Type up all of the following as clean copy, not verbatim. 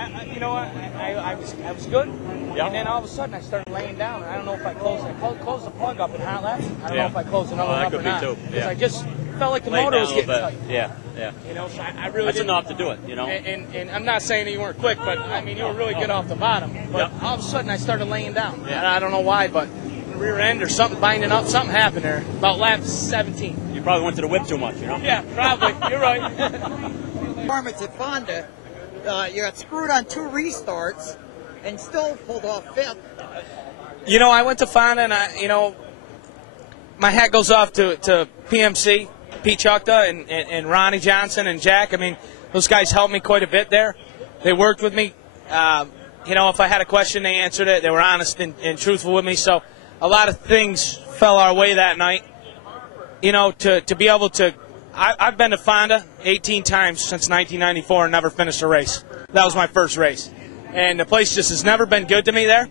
You know what? I was good, yeah. And then all of a sudden I started laying down. I don't know if I closed the plug up in hot laps. I don't know if I closed another one up or not. Because I just felt like the motor was getting tight. Yeah. You know, so I really That's enough to do it, you know. And I'm not saying that you weren't quick, but I mean you were really good off the bottom. But all of a sudden I started laying down. And I don't know why, but the rear end or something binding up, something happened there. About lap 17. You probably went to the whip too much, you know. Yeah, probably. You're right. Performance at Fonda. You got screwed on 2 restarts and still pulled off 5th. You know, I went to Fonda and my hat goes off to PMC, Pete Chukta, and Ronnie Johnson and Jack. I mean, those guys helped me quite a bit there. They worked with me. You know, if I had a question, they answered it. They were honest and truthful with me. So a lot of things fell our way that night. You know, to be able to. I've been to Fonda 18 times since 1994 and never finished a race. That was my first race. And the place just has never been good to me there.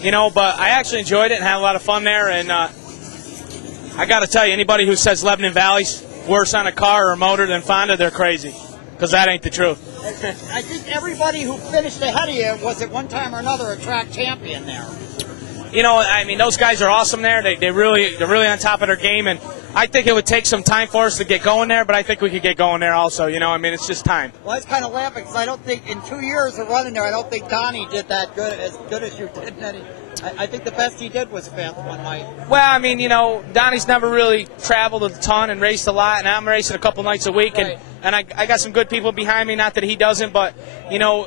You know, but I actually enjoyed it and had a lot of fun there. And I got to tell you, anybody who says Lebanon Valley's worse on a car or a motor than Fonda, they're crazy. Because that ain't the truth. I think everybody who finished ahead of you was at one time or another a track champion there. You know, I mean, those guys are awesome there. They're really on top of their game, and I think it would take some time for us to get going there, but I think we could get going there also. You know, I mean, it's just time. Well, I was kind of laughing because I don't think in 2 years of running there, I don't think Donnie did that good as you did. I think the best he did was 5th one night. Well, I mean, you know, Donnie's never really traveled a ton and raced a lot, and I'm racing a couple nights a week, right. and I got some good people behind me. Not that he doesn't, but you know,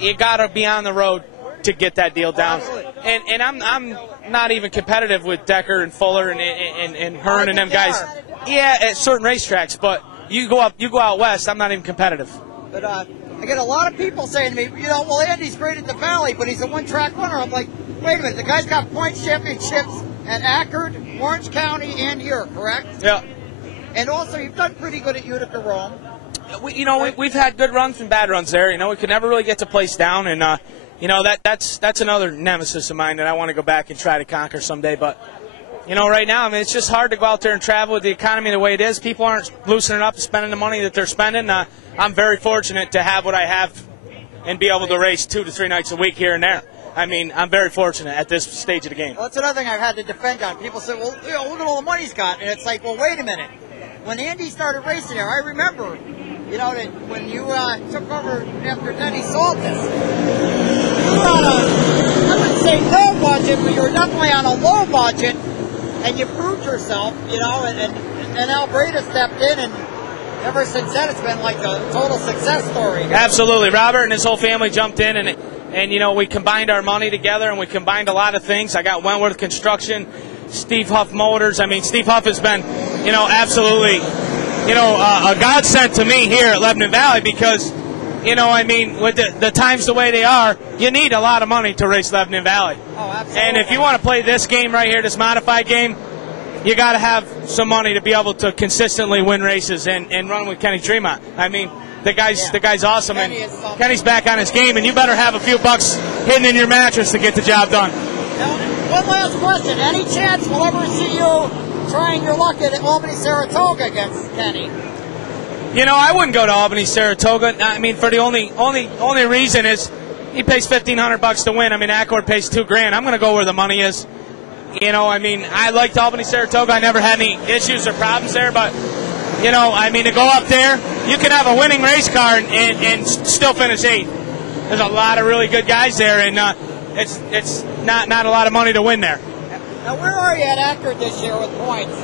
you got to be on the road to get that deal down. And I'm not even competitive with Decker and Fuller and Hearn and them guys. Yeah, at certain racetracks, but you go out west, I'm not even competitive. But I get a lot of people saying to me, you know, well, Andy's great at the Valley, but he's a one-track runner. I'm like, wait a minute, the guy's got points championships at Akron, Orange County, and here, correct? Yeah. And also, you've done pretty good at Utica Rome. We've had good runs and bad runs there. You know, we could never really get to place down, and you know, that's another nemesis of mine that I want to go back and try to conquer someday. But, you know, right now, I mean, it's just hard to go out there and travel with the economy the way it is. People aren't loosening up and spending the money that they're spending. I'm very fortunate to have what I have and be able to race 2 to 3 nights a week here and there. I mean, I'm very fortunate at this stage of the game. Well, that's another thing I've had to defend on. People say, well, you know, look at all the money he's got. And it's like, well, wait a minute. When Andy started racing there, I remember, you know, that when you took over after Denny Saltis, you were on I wouldn't say no budget, but you were definitely on a low budget, and you proved yourself, you know, and Albreda stepped in, and ever since then it's been like a total success story. Absolutely. Robert and his whole family jumped in, and you know, we combined our money together, and we combined a lot of things. I got Wentworth Construction, Steve Huff Motors. I mean, Steve Huff has been, you know, absolutely, you know, a godsend to me here at Lebanon Valley because, you know, I mean, with the times the way they are, you need a lot of money to race Lebanon Valley. Oh, absolutely. And if you want to play this game right here, this modified game, you got to have some money to be able to consistently win races and run with Kenny Tremont. I mean, the guy's awesome, and Kenny's back on his game, and you better have a few bucks hidden in your mattress to get the job done. Now, one last question. Any chance we'll ever see you trying your luck at Albany Saratoga against Kenny? You know, I wouldn't go to Albany Saratoga. I mean, for the only reason is he pays $1,500 to win. I mean, Accord pays $2,000. I'm going to go where the money is. You know, I mean, I liked Albany Saratoga. I never had any issues or problems there, but you know, I mean, to go up there, you can have a winning race car and still finish 8th. There's a lot of really good guys there, and it's not a lot of money to win there. Now, where are you at Akron this year with points?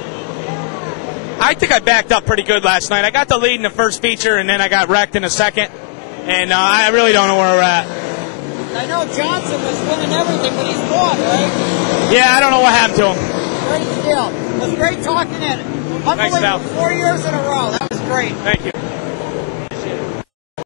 I think I backed up pretty good last night. I got the lead in the first feature, and then I got wrecked in the second, and I really don't know where we're at. I know Johnson was winning everything, but he's gone, right? Yeah, I don't know what happened to him. Great deal. It was great talking in. Thanks, pal. 4 years in a row. That was great. Thank you.